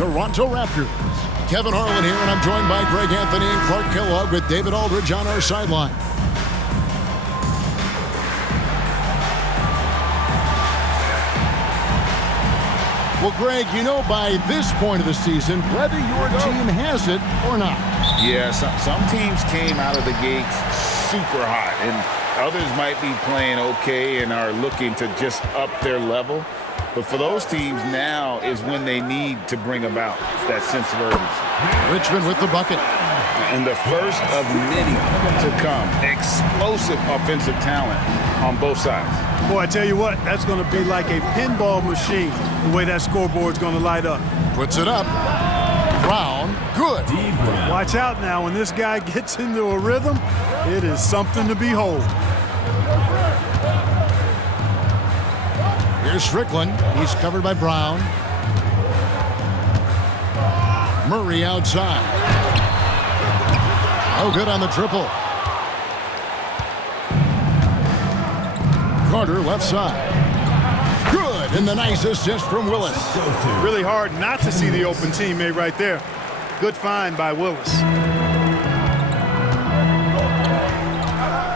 Toronto Raptors. Kevin Harlan here, and I'm joined by Greg Anthony and Clark Kellogg with David Aldridge on our sideline. Well, Greg, you know by this point of the season whether your team has it or not. Yeah, some teams came out of the gates super hot, and others might be playing okay and are looking to just up their level. But for those teams, now is when they need to bring about that sense of urgency. Richmond with the bucket. And the first of many to come. Explosive offensive talent on both sides. Boy, I tell you what, that's going to be like a pinball machine, the way that scoreboard's going to light up. Puts it up. Brown, good. Watch out now. When this guy gets into a rhythm, it is something to behold. Here's Strickland. He's covered by Brown. Murray outside. Oh, good on the triple. Carter left side. Good, and the nice assist from Willis. Really hard not to see the open teammate right there. Good find by Willis.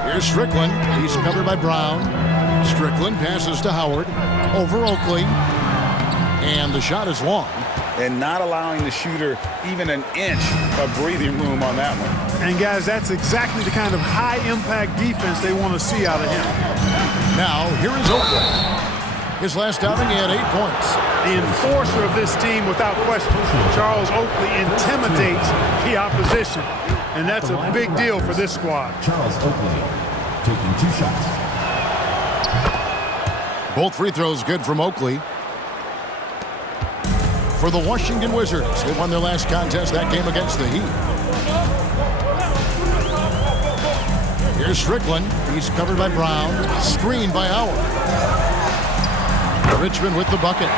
Here's Strickland. He's covered by Brown. Strickland passes to Howard. Over Oakley. And the shot is long. And not allowing the shooter even an inch of breathing room on that one. And, guys, that's exactly the kind of high-impact defense they want to see out of him. Now, here is Oakley. His last outing, he had 8 points. The enforcer of this team, without question. Charles Oakley intimidates the opposition. And that's a big deal for this squad. Charles Oakley taking 2 shots. Both free throws good from Oakley. For the Washington Wizards, they won their last contest, that game against the Heat. Here's Strickland. He's covered by Brown. Screened by Howard. Richmond with the bucket.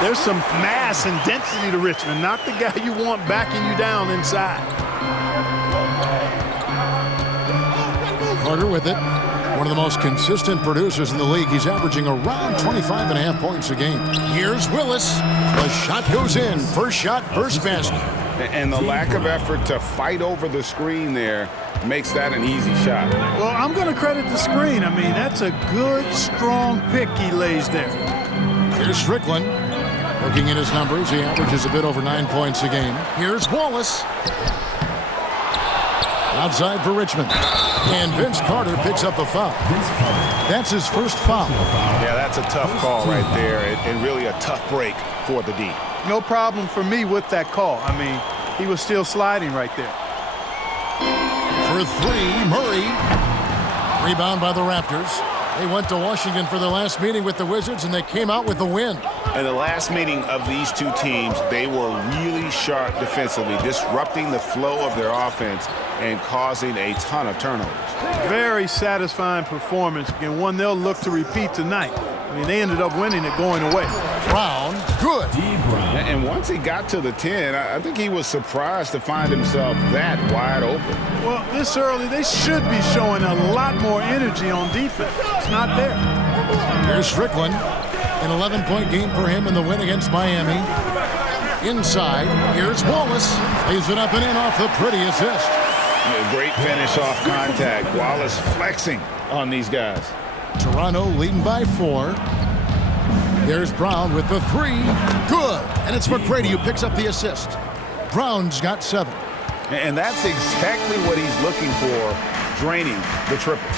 There's some mass and density to Richmond, not the guy you want backing you down inside. Carter with it. One of the most consistent producers in the league. He's averaging around 25.5 points a game. Here's Willis. The shot goes in. First shot, first basket. And the lack of effort to fight over the screen there makes that an easy shot. Well, I'm going to credit the screen. I mean, that's a good, strong pick he lays there. Here's Strickland. Looking at his numbers, he averages a bit over 9 points a game. Here's Wallace. Outside for Richmond. And Vince Carter picks up a foul. That's his first foul. Yeah, that's a tough call right there, and really a tough break for the D. No problem for me with that call. I mean, he was still sliding right there. For 3, Murray. Rebound by the Raptors. They went to Washington for their last meeting with the Wizards, and they came out with the win. In the last meeting of these two teams, they were really sharp defensively, disrupting the flow of their offense and causing a ton of turnovers. Very satisfying performance, and one they'll look to repeat tonight. I mean, they ended up winning it going away. Brown, good. And once he got to the 10, I think he was surprised to find himself that wide open. Well, this early, they should be showing a lot more energy on defense. It's not there. Here's Strickland. An 11-point game for him in the win against Miami. Inside, here's Wallace. Lays it up and in off the pretty assist. A great finish off contact. Wallace flexing on these guys. Toronto leading by 4. There's Brown with the 3. Good. And it's McGrady who picks up the assist. Brown's got 7. And that's exactly what he's looking for, draining the triple.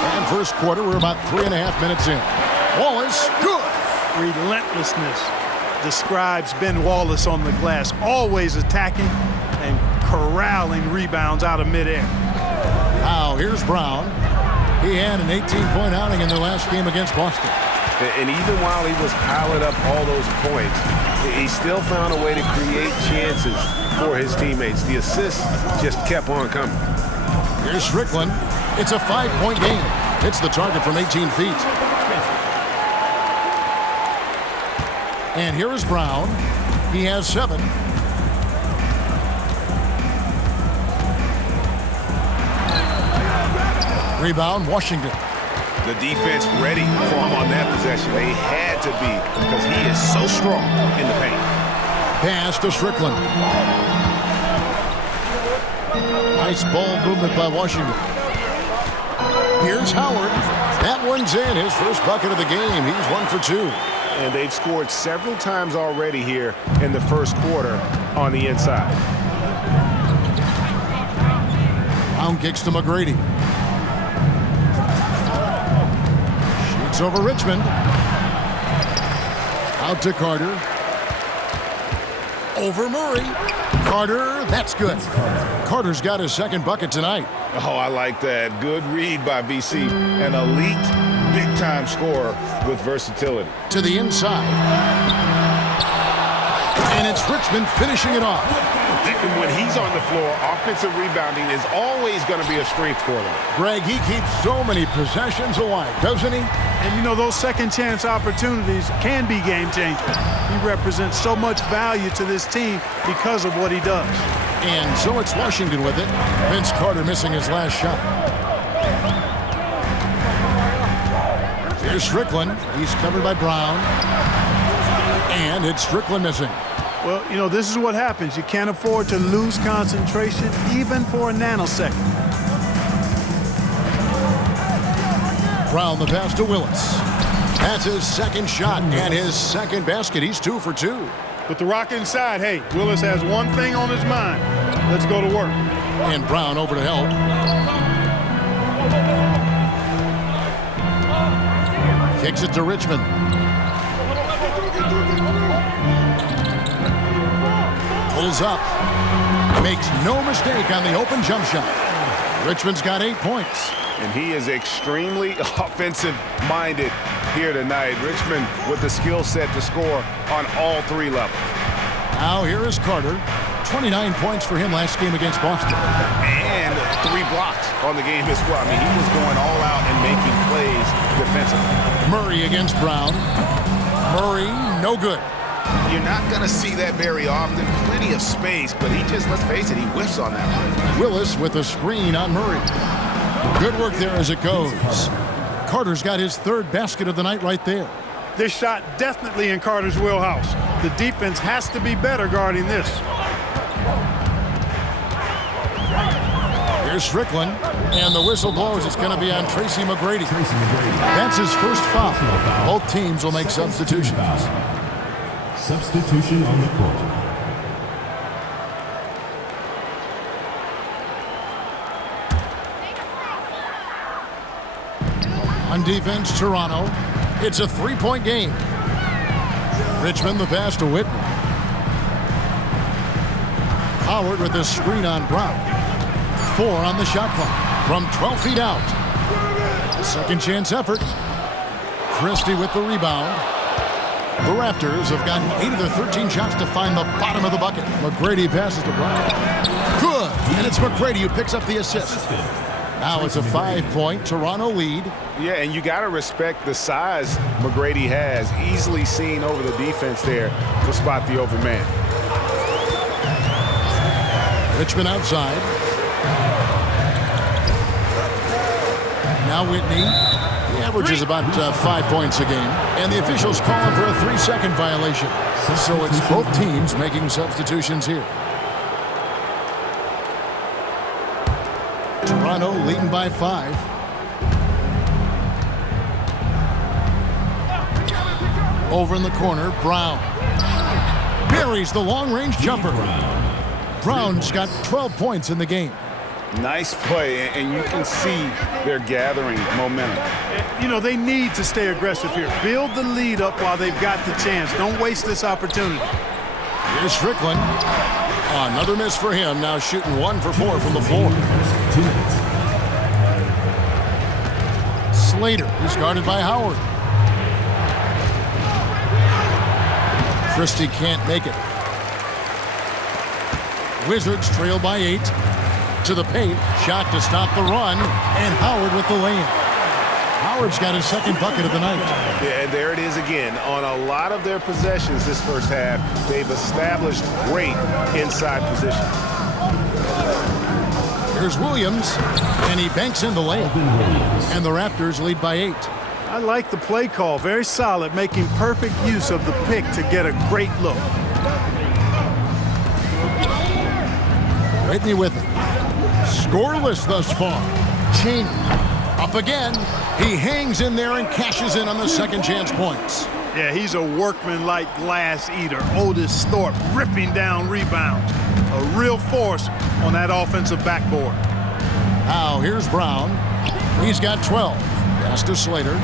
And first quarter, we're about 3.5 minutes in. Wallace, good. Relentlessness describes Ben Wallace on the glass, always attacking and corralling rebounds out of midair. Now, here's Brown. He had an 18-point outing in their last game against Boston. And even while he was piling up all those points, he still found a way to create chances for his teammates. The assists just kept on coming. Here's Strickland. It's a 5-point game. Hits the target from 18 feet. And here is Brown. He has 7. Rebound, Washington. The defense ready for him on that possession. They had to be because he is so strong in the paint. Pass to Strickland. Nice ball movement by Washington. Here's Howard. That one's in. His first bucket of the game. He's 1 for 2. And they've scored several times already here in the first quarter on the inside. Brown kicks to McGrady. Shoots over Richmond. Out to Carter. Over Murray. Carter, that's good. Carter's got his second bucket tonight. Oh, I like that. Good read by VC. An elite, big-time scorer with versatility. To the inside. And it's Richmond finishing it off. When he's on the floor, offensive rebounding is always going to be a strength for them. Greg, he keeps so many possessions alive, doesn't he? And you know, those second chance opportunities can be game changers. He represents so much value to this team because of what he does. And so it's Washington with it. Vince Carter missing his last shot. Here's Strickland. He's covered by Brown. And it's Strickland missing. Well, you know, this is what happens. You can't afford to lose concentration even for a nanosecond. Brown the pass to Willis. That's his second shot and his second basket. He's 2 for 2. With the rock inside, hey, Willis has one thing on his mind. Let's go to work. And Brown over to help. Kicks it to Richmond. Pulls up. Makes no mistake on the open jump shot. Richmond's got 8 points. And he is extremely offensive-minded here tonight. Richmond with the skill set to score on all 3 levels. Now here is Carter. 29 points for him last game against Boston. And 3 blocks on the game as well. I mean, he was going all out and making plays defensively. Murray against Brown. Murray, no good. You're not going to see that very often. Plenty of space, but he just, let's face it, he whiffs on that one. Willis with a screen on Murray. Good work there as it goes. Carter's got his 3rd basket of the night right there. This shot definitely in Carter's wheelhouse. The defense has to be better guarding this. Here's Strickland, and the whistle blows. It's going to be on Tracy McGrady. That's his first foul. Both teams will make substitutions. Substitution on the court. On defense, Toronto. It's a 3-point game. Richmond the pass to Whitney. Howard with a screen on Brown. 4 on the shot clock from 12 feet out. Second chance effort. Christie with the rebound. The Raptors have gotten 8 of their 13 shots to find the bottom of the bucket. McGrady passes to Brown. Good. And it's McGrady who picks up the assist. Now it's a 5-point Toronto lead. Yeah, and you got to respect the size McGrady has. Easily seen over the defense there to spot the open man. Richmond outside. Now Whitney. He averages about 5 points a game. And the officials call him for a 3-second violation. So it's both teams making substitutions here. Toronto leading by 5. Over in the corner, Brown. Buries the long-range jumper. Brown's got 12 points in the game. Nice play, and you can see they're gathering momentum. You know, they need to stay aggressive here. Build the lead up while they've got the chance. Don't waste this opportunity. Here's Strickland. Another miss for him. Now shooting 1 for 4 from the floor. Slater is guarded by Howard. Christie can't make it. Wizards trail by 8. To the paint. Shot to stop the run. And Howard with the layup. Howard's got his second bucket of the night. Yeah, and there it is again. On a lot of their possessions this first half, they've established great inside position. Here's Williams, and he banks in the layup. And the Raptors lead by 8. I like the play call. Very solid, making perfect use of the pick to get a great look. Whitney with it. Scoreless thus far. Cheney up again. He hangs in there and cashes in on the second chance points. Yeah, he's a workman-like glass eater. Otis Thorpe ripping down rebounds. A real force on that offensive backboard. Now here's Brown. He's got 12. Pass to Slater.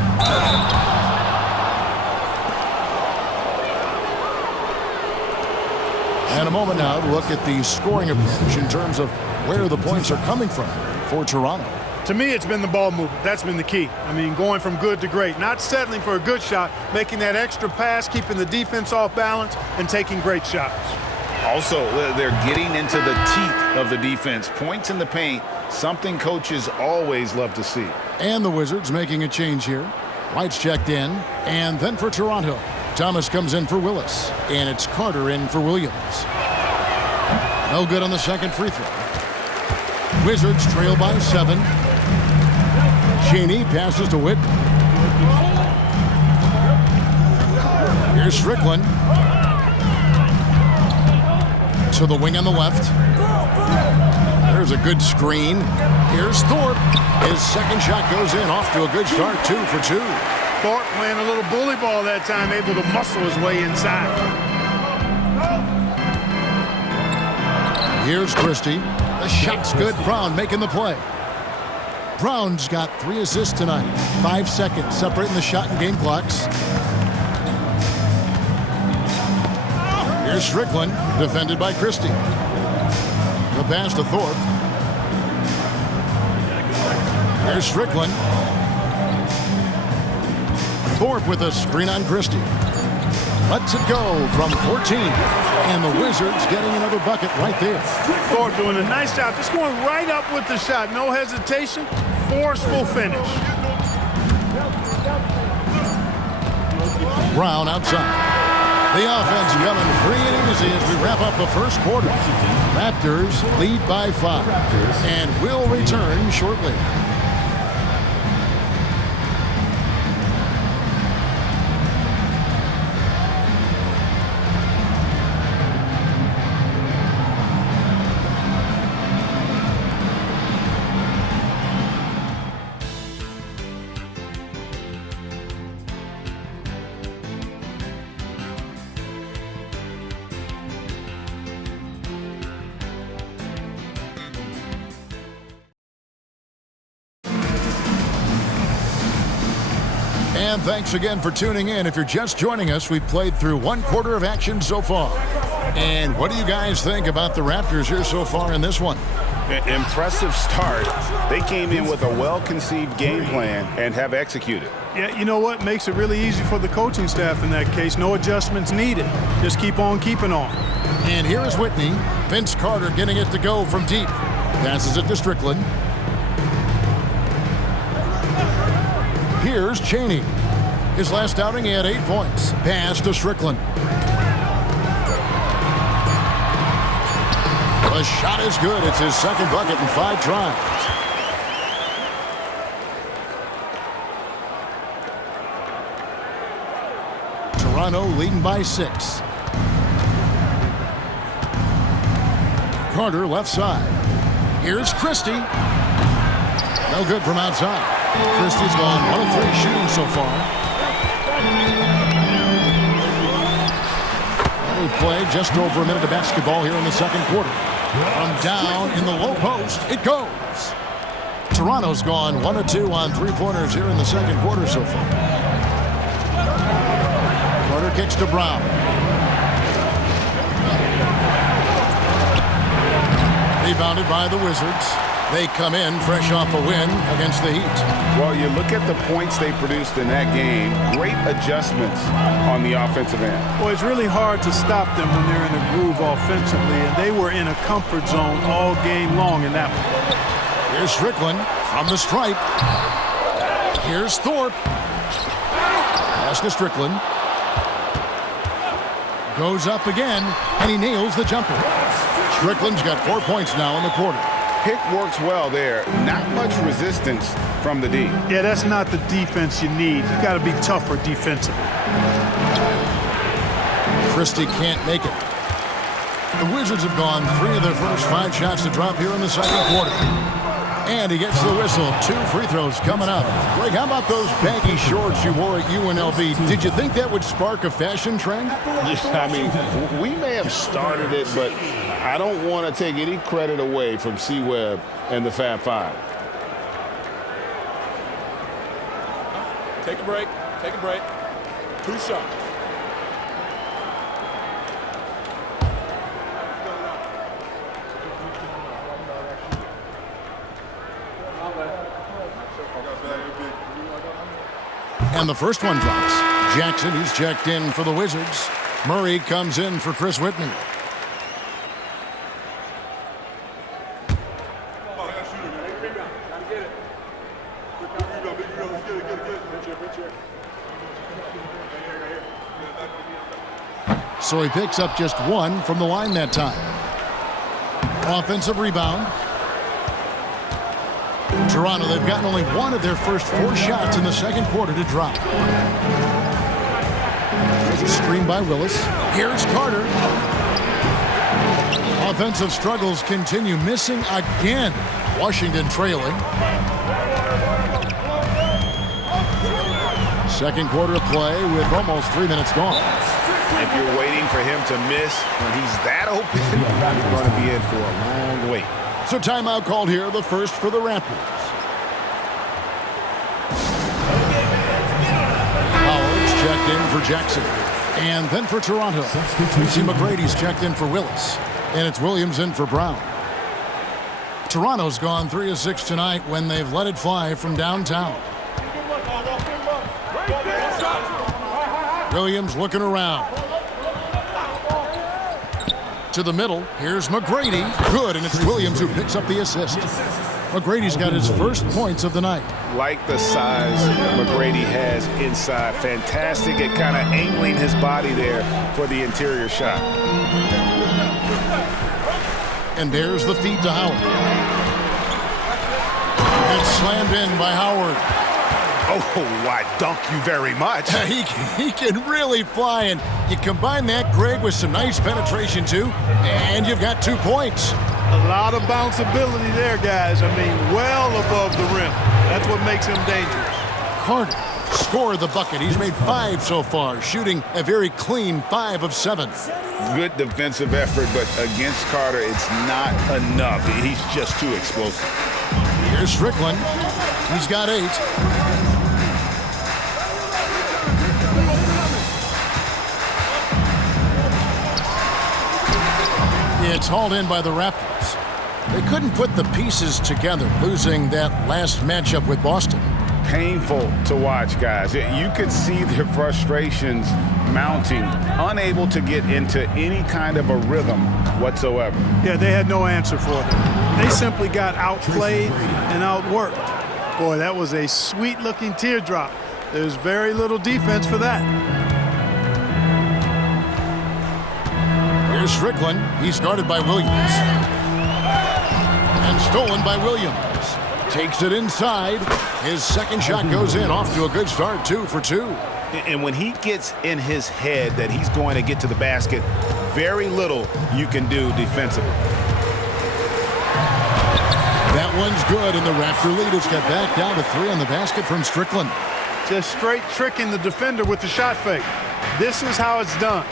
And a moment now to look at the scoring approach in terms of where the points are coming from for Toronto. To me, it's been the ball movement. That's been the key. I mean, going from good to great. Not settling for a good shot, making that extra pass, keeping the defense off balance, and taking great shots. Also, they're getting into the teeth of the defense. Points in the paint, something coaches always love to see. And the Wizards making a change here. White's checked in. And then for Toronto, Thomas comes in for Willis. And it's Carter in for Williams. No good on the second free throw. Wizards trail by 7. Cheney passes to Whitney. Here's Strickland. To the wing on the left. There's a good screen. Here's Thorpe. His second shot goes in. Off to a good start. 2 for 2. Thorpe playing a little bully ball that time, able to muscle his way inside. Here's Christie. The shot's good. Brown making the play. Brown's got 3 assists tonight. 5 seconds separating the shot and game clocks. Here's Strickland, defended by Christie. The pass to Thorpe. Here's Strickland. Thorpe with a screen on Christie. Lets it go from 14. And the Wizards getting another bucket right there. Thorpe doing a nice job, just going right up with the shot. No hesitation, forceful finish. Brown outside. The offense coming free and easy as we wrap up the first quarter. Raptors lead by 5 and will return shortly. And thanks again for tuning in. If you're just joining us, we've played through 1 quarter of action so far. And what do you guys think about the Raptors here so far in this one? Impressive start. They came in with a well-conceived game plan and have executed. Yeah, you know what? Makes it really easy for the coaching staff in that case. No adjustments needed. Just keep on keeping on. And here is Whitney. Vince Carter getting it to go from deep. Passes it to Strickland. Here's Cheney. His last outing, he had 8 points. Pass to Strickland. The shot is good. It's his second bucket in 5 tries. Toronto leading by 6. Carter left side. Here's Christie. No good from outside. Christie's gone 1 of 3 shooting so far. We play just over a minute of basketball here in the second quarter. From down in the low post, it goes. Toronto's gone 1 of 2 on 3-pointers here in the second quarter so far. Carter kicks to Brown. Rebounded by the Wizards. They come in fresh off a win against the Heat. Well, you look at the points they produced in that game. Great adjustments on the offensive end. Well, it's really hard to stop them when they're in a groove offensively, and they were in a comfort zone all game long in that one. Here's Strickland from the stripe. Here's Thorpe. Pass to Strickland. Goes up again, and he nails the jumper. Strickland's got 4 points now in the quarter. pick works well there. Not much resistance from the D. Yeah, that's not the defense you need. You got to be tougher defensively. Christie can't make it. The Wizards have gone 3 of their first 5 shots to drop here in the second quarter. And he gets the whistle. 2 free throws coming up. Greg, how about those baggy shorts you wore at UNLV? Did you think that would spark a fashion trend? I mean, we may have started it, but I don't want to take any credit away from C-Webb and the Fab Five. Take a break. Take a break. 2 shots. And the first one drops. Jackson, who's checked in for the Wizards. Murray comes in for Chris Whitney. So he picks up just 1 from the line that time. Offensive rebound. Toronto, they've gotten only 1 of their first 4 shots in the second quarter to drop. There's a screen by Willis. Here's Carter. Offensive struggles continue, missing again. Washington trailing. Second quarter of play with almost 3 minutes gone. If you're waiting for him to miss when he's that open, you're going to be in for a long wait. So timeout called here, the first for the Raptors. Howard's checked in for Jackson. And then for Toronto, we see McGrady's checked in for Willis. And it's Williams in for Brown. Toronto's gone 3 of 6 tonight when they've let it fly from downtown. Williams looking around. To the middle, here's McGrady. Good, and it's Williams who picks up the assist. McGrady's got his first points of the night. Like the size McGrady has inside. Fantastic at kind of angling his body there for the interior shot. And there's the feed to Howard. It's slammed in by Howard. Oh, I dunk you very much. He can really fly, and you combine that, Greg, with some nice penetration, too, and you've got 2 points. A lot of bounceability there, guys. I mean, well above the rim. That's what makes him dangerous. Carter scored the bucket. He's made 5 so far, shooting a very clean 5 of 7. Good defensive effort, but against Carter, it's not enough. He's just too explosive. Here's Strickland. He's got 8. It's hauled in by the Raptors. They couldn't put the pieces together, losing that last matchup with Boston. Painful to watch, guys. You could see their frustrations mounting, unable to get into any kind of a rhythm whatsoever. Yeah, they had no answer for them. They simply got outplayed and outworked. Boy, that was a sweet-looking teardrop. There's very little defense for that. Here's Strickland. He's guarded by Williams. And stolen by Williams. Takes it inside. His second shot goes in. Off to a good start, 2 for 2. And when he gets in his head that he's going to get to the basket, very little you can do defensively. That one's good, and the Raptor lead has got back down to 3 on the basket from Strickland. Just straight tricking the defender with the shot fake. This is how it's done.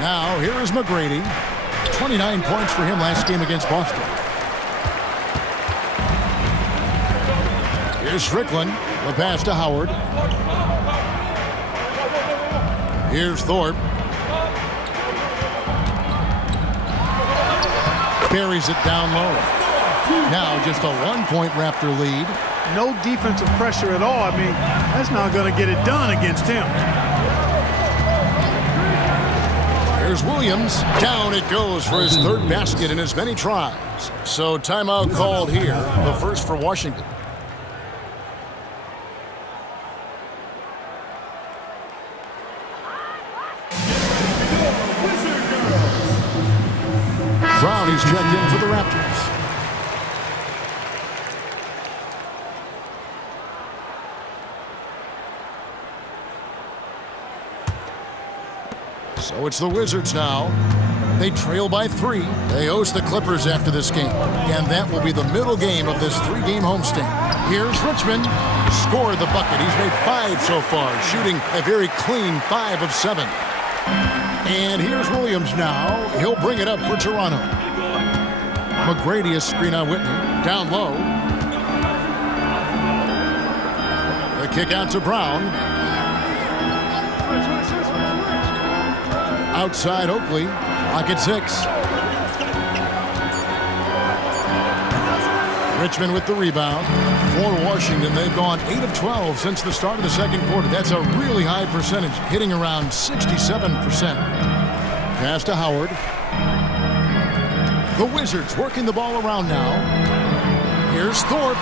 Now, here is McGrady. 29 points for him last game against Boston. Here's Strickland. The pass to Howard. Here's Thorpe. Buries it down low. Now just a 1-point Raptor lead. No defensive pressure at all. I mean, that's not going to get it done against him. There's Williams. Down it goes for his 3rd basket in as many tries. So timeout called here, the first for Washington. He's checked in for the Raptors. So it's the Wizards now. They trail by 3. They host the Clippers after this game. And that will be the middle game of this 3-game homestand. Here's Richmond. Scored the bucket. He's made 5 so far, shooting a very clean 5 of 7. And here's Williams now. He'll bring it up for Toronto. McGrady is screen on Whitney. Down low. The kick out to Brown. Outside Oakley. Clock at 6. Richmond with the rebound. For Washington, they've gone 8 of 12 since the start of the second quarter. That's a really high percentage, hitting around 67%. Pass to Howard. The Wizards working the ball around now. Here's Thorpe.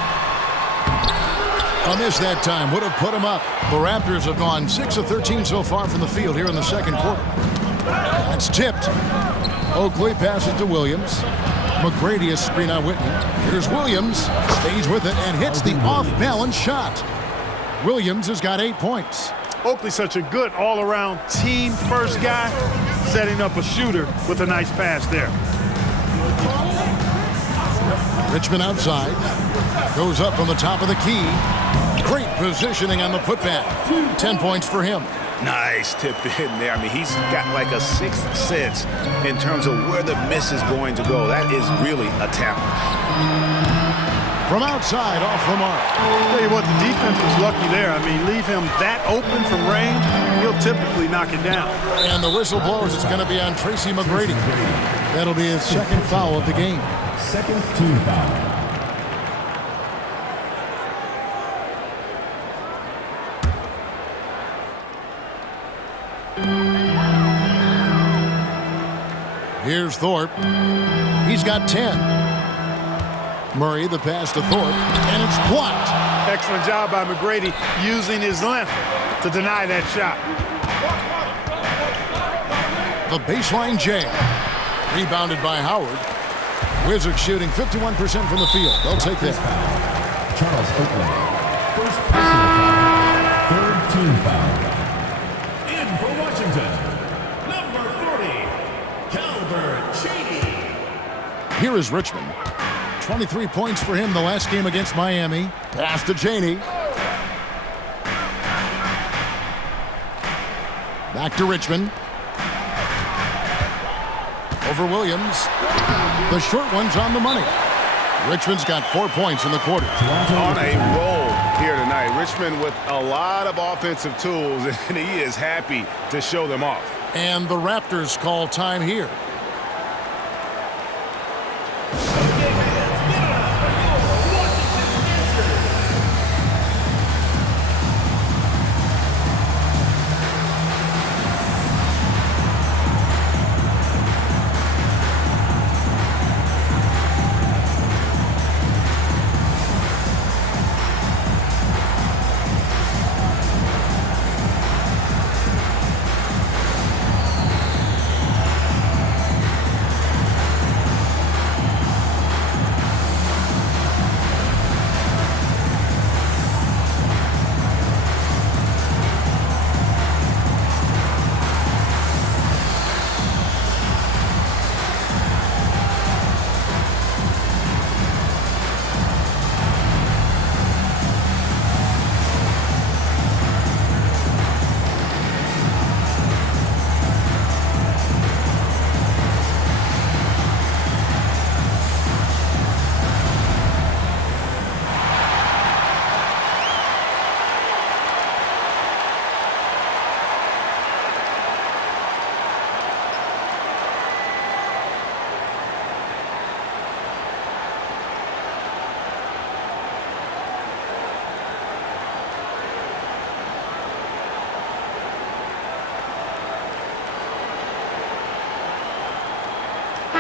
A miss that time. Would have put him up. The Raptors have gone 6 of 13 so far from the field here in the second quarter. That's tipped. Oakley passes to Williams. McGrady is screen on Whitney. Here's Williams. Stays with it and hits the off-balance shot. Williams has got 8 points. Oakley's such a good all-around team-first guy, setting up a shooter with a nice pass there. Richmond outside. Goes up from the top of the key. Great positioning on the putback. 10 points for him. Nice tip in there. I mean, he's got like a sixth sense in terms of where the miss is going to go. That is really a talent. From outside, off the mark. Tell you what, the defense was lucky there. I mean, leave him that open from range, he'll typically knock it down. And the whistle blows. It's going to be on Tracy McGrady. That'll be his second foul of the game. Second team foul. Here's Thorpe. He's got 10. Murray, the pass to Thorpe, and it's blocked. Excellent job by McGrady using his length to deny that shot. The baseline J. Rebounded by Howard. Wizards shooting 51% from the field. They'll take that. Charles Oakley. First personal foul. Third team foul. In for Washington, number 40, Calvert Cheney. Here is Richmond. 23 points for him the last game against Miami. Pass to Cheney. Back to Richmond. Over Williams. The short one's on the money. Richmond's got 4 points in the quarter. On a roll here tonight. Richmond with a lot of offensive tools, and he is happy to show them off. And the Raptors call time here.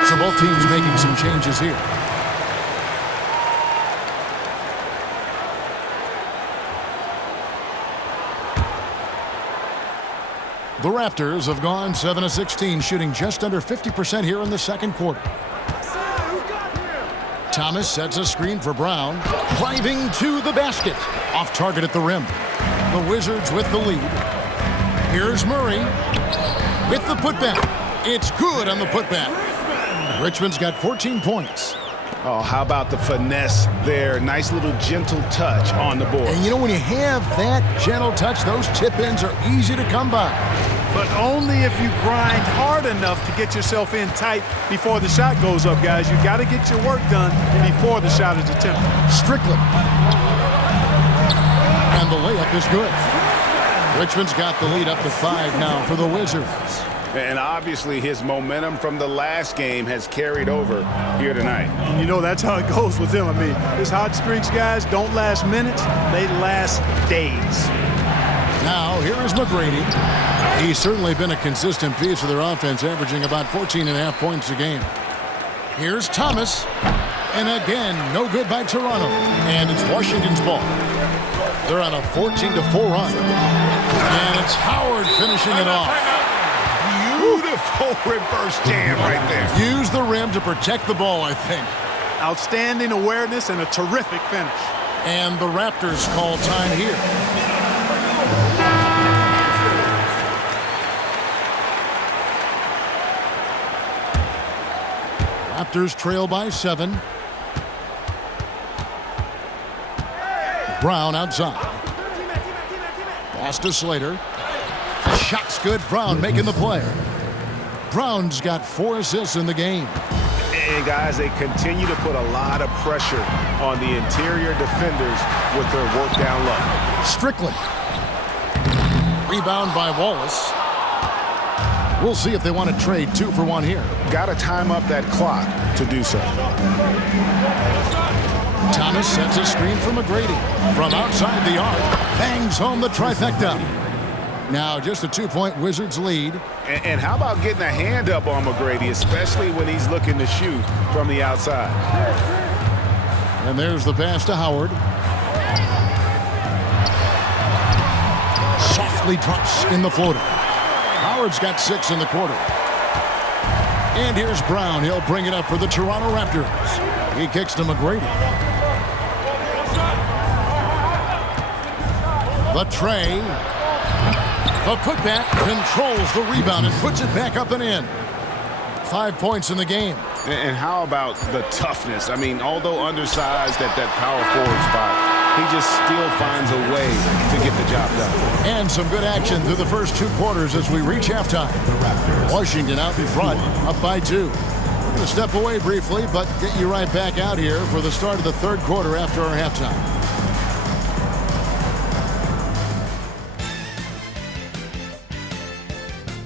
So both teams making some changes here. The Raptors have gone 7 of 16, shooting just under 50% here in the second quarter. Thomas sets a screen for Brown. Driving to the basket. Off target at the rim. The Wizards with the lead. Here's Murray with the putback. It's good on the putback. Richmond's got 14 points. Oh, how about the finesse there? Nice little gentle touch on the board. And you know, when you have that gentle touch, those tip-ins are easy to come by. But only if you grind hard enough to get yourself in tight before the shot goes up, guys. You got to get your work done before the shot is attempted. Strickland. And the layup is good. Richmond's got the lead up to 5 now for the Wizards. And obviously his momentum from the last game has carried over here tonight. And you know, that's how it goes with him. I mean, his hot streaks, guys, don't last minutes. They last days. Now, here is McGrady. He's certainly been a consistent piece of their offense, averaging about 14.5 points a game. Here's Thomas. And again, no good by Toronto. And it's Washington's ball. They're on a 14-4 run. And it's Howard finishing it off. Beautiful reverse jam right there. Use the rim to protect the ball, I think. Outstanding awareness and a terrific finish. And the Raptors call time here. Raptors trail by 7. Brown outside. Pass to Slater. The shot's good. Brown making the play. Brown's got 4 assists in the game. And guys, they continue to put a lot of pressure on the interior defenders with their work down low. Strickland. Rebound by Wallace. We'll see if they want to trade 2 for 1 here. Got to time up that clock to do so. Thomas sets a screen for McGrady. From outside the arc, bangs home the trifecta. Now just a 2-point Wizards lead. And how about getting a hand up on McGrady, especially when he's looking to shoot from the outside. And there's the pass to Howard. Softly drops in the floater. Howard's got 6 in the quarter. And here's Brown. He'll bring it up for the Toronto Raptors. He kicks to McGrady. The tray. The putback controls the rebound and puts it back up and in. 5 points in the game. And how about the toughness? I mean, although undersized at that power forward spot, he just still finds a way to get the job done. And some good action through the first 2 quarters as we reach halftime. Washington out in front, up by 2. We're going to step away briefly, but get you right back out here for the start of the 3rd quarter after our halftime.